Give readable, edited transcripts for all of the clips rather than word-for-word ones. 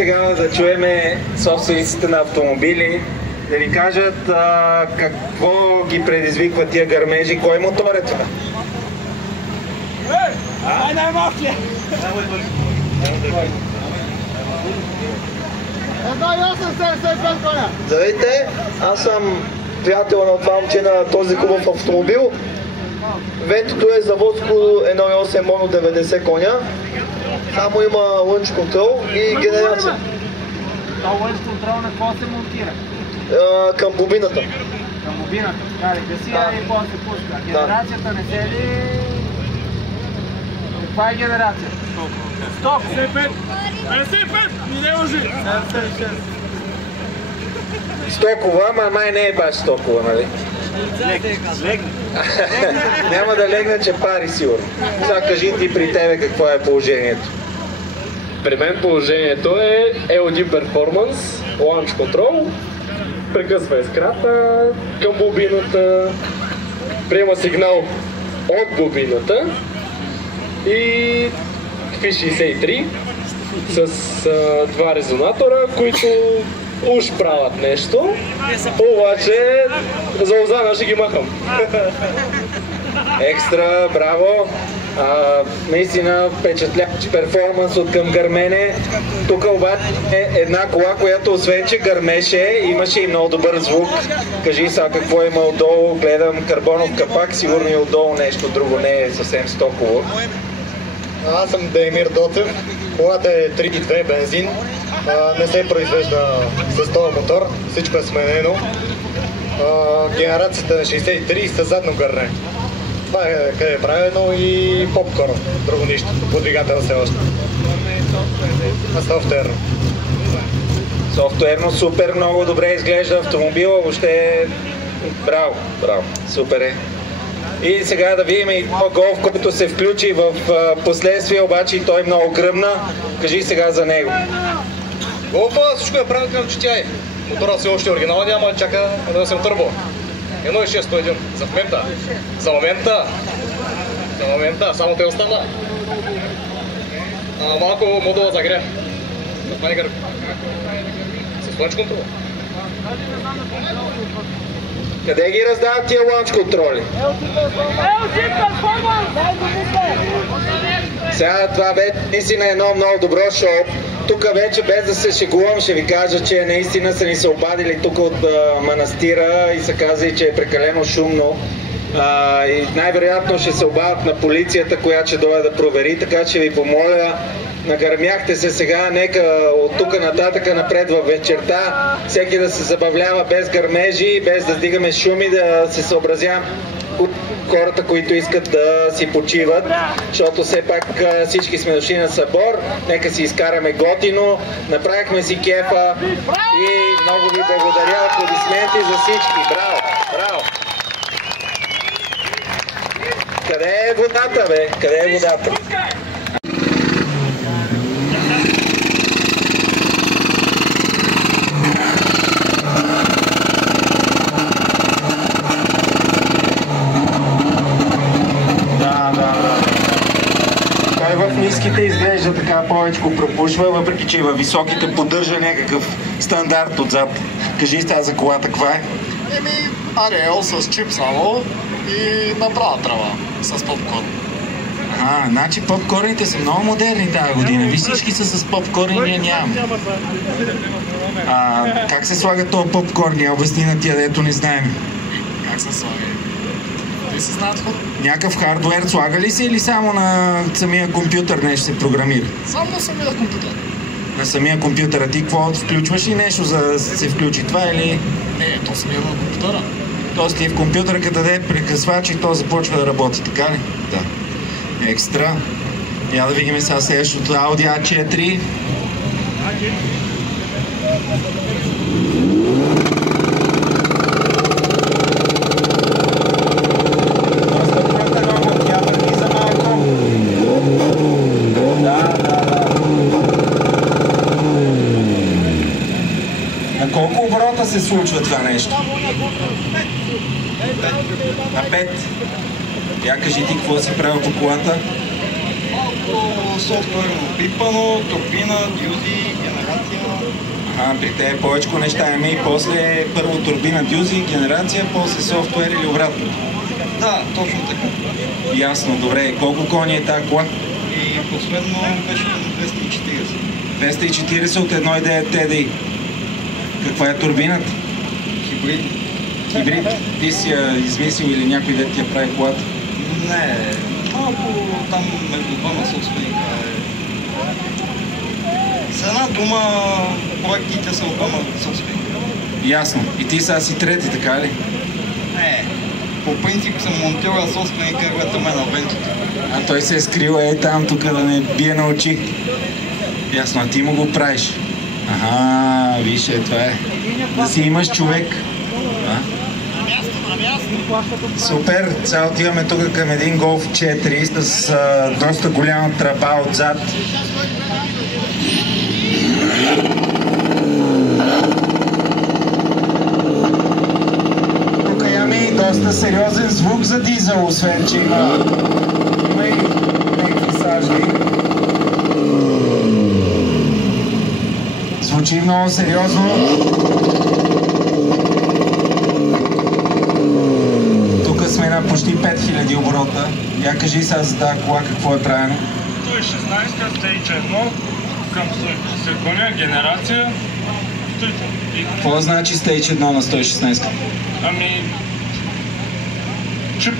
сега да чуем собствениците на автомобили, да ни кажат какво ги предизвиква тия гърмежи, кой мотор е това? Най-малкият! 1,875 коня! Здравейте, аз съм приятел на това момче на този хубав автомобил. Вентото е заводско 1,8 моно 90 коня. Само има лънч контрол и генерация. Това лънч контрол на какво се монтира? Към бобината. Към бобината, така ли? Гасия и после пуска. Генерацията не се ли... Каква е генерацията? Стоп! 55! 55! Не лъжи! 76! Стокова, ама май не е баш стокова, нали? Легне. Няма да легне, че пари сигурно. Сега кажи ти при тебе какво е положението. При мен положението е LD Performance, Launch Control, прекъсва искрата към бобината, приема сигнал от бобината и FI63 с два резонатора, които уж правят нещо, обаче за озана ще ги махам. Екстра, браво! Наистина впечатляващ перформанс от към гърмене. Тук обаче е една кола, която освен че гърмеше, имаше и много добър звук. Кажи сега какво има отдолу, гледам карбонов капак, сигурно и отдолу нещо друго, не е съвсем стоково. Аз съм Деймир Доцев, колата е 3.2 бензин, не се произвежда с този мотор, всичко е сменено. Генерацията е 63 с задно гърне. Това е къде е правено и попкорн, друго нищо, по двигател все още. А софтуерно. Софтуерно супер, много добре изглежда автомобила, въобще браво, браво, супер е. И сега да видим и Голф, който се включи в последствие, обаче и той много гръмна. Кажи сега за него. Голфа всичко е правилно към GTI. Мотора все още оригинал няма, чака да съм турбо. 1.601 за момента. За момента, само те остана. Малко модула загря. Това не гърби. С лънч контрол. Къде ги раздават тия лънч контроли? Сега това бе наистина едно много добро шоу. Тук вече без да се шегувам ще ви кажа, че наистина са ни се обадили тук от манастира и са казали, че е прекалено шумно. И най-вероятно ще се обадят на полицията, която ще дойде да провери, така че ви помоля, нагърмяхте се сега, нека от тук нататък напред във вечерта всеки да се забавлява без гърмежи, без да вдигаме шуми, да се съобразявам хората, които искат да си почиват, защото все пак всички сме дошли на събор, нека си изкараме готино, направихме си кефа и много ви благодаря, аплодисменти за всички, браво, браво! Къде е водата, бе? Къде е водата? В ниските изглежда така повечко пропушва, въпреки че във високите поддържа някакъв стандарт отзад. Кажи сега за колата, каква е? Ариел с чип само и направа трава с попкорн. Значи попкорните са много модерни тази година. Ви всички са с попкорни, ние нямаме. Как се слага този попкорн? Я обясни на тия, дето не знаем. Как се слага? Те се знаят хора. Някакъв хардуер слага ли се или само на самия компютър нещо се програмира? Само на самия компютър. На самия компютър. А ти какво включваш ли нещо за да се включи това или? Не, то самия на компютъра. Тоест ти в компютъра като даде прекъсвач и то започва да работи, така ли? Да. Екстра. Я да видим сега следващото Audi A4. На колко оборота се случва това нещо? На 5. Я кажи ти какво си правил по колата? Малко софтуерно пипано, турбина, дюзи, генерация. При те повече неща има и после първо турбина, дюзи, генерация, после софтуер или обратно? Да, точно така. Ясно, добре. Колко кони е тази кола? И последно беше на 240. 240 от 1.9 TDI. Каква е турбината? Хибрид. Хибрид? Ти си я измислил или някой дет ти я прави колата? Не, малко там между двама собственика е. С една дума, проектите са от двама собственика. Ясно. И ти сега си трети, така ли? Не, по принцип съм монтирал собственика, който ме на вентите. А той се е скрил там, тук да не бие на очи. Ясно, а ти му го правиш. Виж, това е. Да си имаш човек. Супер, сега отиваме тук към един Golf 4 с доста голяма тръба отзад. Тук имаме и доста сериозен звук за дизел, освен че има и някакви сажди. Звучи много сериозно. Тук сме на почти 5000 оборота. Я кажи сега за тази кола какво е правено. 116 стейдж 1 към 150 коня, генерация. Какво значи стейдж 1 на 116? Чип,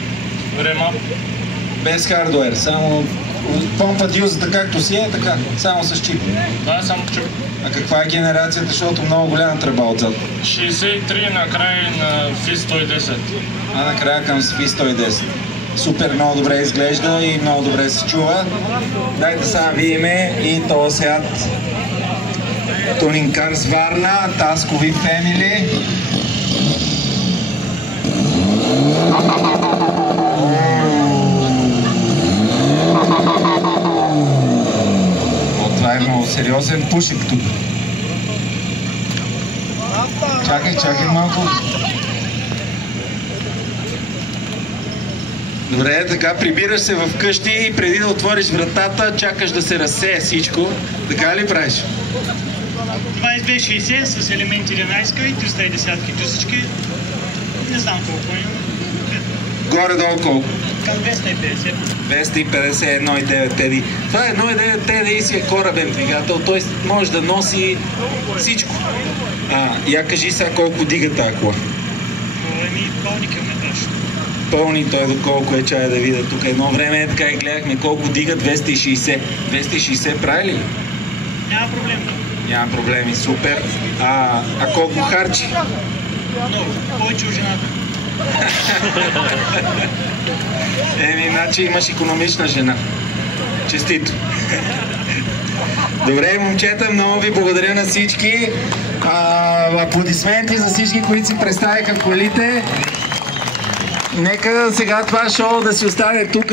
ремап. Без хардуер, само помпа дюзата както си е, така, само с чип. Да, само чип. А каква е генерацията, защото много голяма тръба отзад? 63 накрая на FI 110. Накрая към FI 110. Супер, много добре изглежда и много добре се чува. Дайте сега видиме и този Seat Tuning Cars Варна, Таскови Family. Това е много сериозен пушек тук. Чакай малко. Добре, така прибираш се в къщи и преди да отвориш вратата, чакаш да се разсее всичко. Така ли правиш? 2260 с елемент 11 и 310 дюсички. Не знам колко е. Горе-долу колко? Към 250. 250, 1.9 TDI. Това е 1.9 TDI си е корабен двигател, т.е. може да носи всичко. Я кажи сега колко дига тази кола. Пълни километраж. Пълни той доколко е, чая да видя. Тук едно време така и гледахме колко дига 260. 260 прави ли? Няма проблем. Няма проблеми, супер. А колко харчи? Много, повече от жената. Иначе имаш икономична жена. Честито. Добре, момчета, много ви благодаря на всички. Аплодисменти за всички, които си представиха колите. Нека сега това шоу да си остане тук.